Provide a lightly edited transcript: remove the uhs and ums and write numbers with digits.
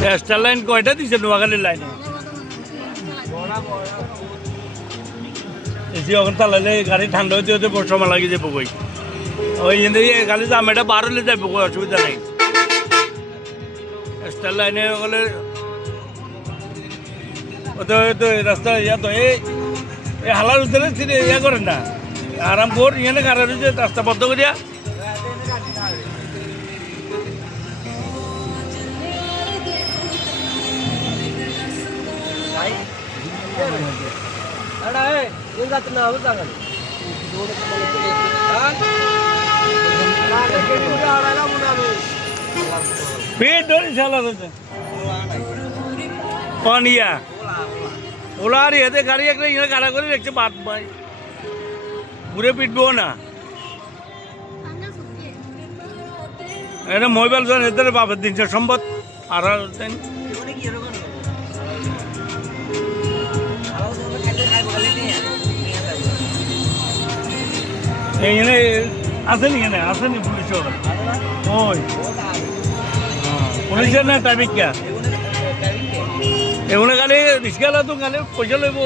star line কয়টা দিছে নোয়াখালীর লাইনে এসি ওখানে চালালে গাড়ি ঠান্ডা হতে হতে সময় লাগিয়ে যাবো কই ওই গাড়ি দাম এটা 12 হলে যাবো কই অসুবিধা নেই স্টার লাইনে গেলে তো রাস্তা ইয়া তো এই হালার ভিতরে ইয়া করেন না আরাম কর ইয়ে গাড়ি হচ্ছে রাস্তা বন্ধ করিয়া পেট ধরে চালা কন ইয়া ওলা আর এতে গাড়ি একটা ইয়ে গাড়া করে দেখছে বাদ ভাই ঘুরে পিটবো না এটা মোবাইল জন এদের বাপের দিন সম্পদ আর এইখানে আসেনি এখানে আসেনি পুলিশ ওরা ওই পুলিশের না ট্রাফিক কে এগুলো খালি রিক্সা তো খালি পয়সা লইব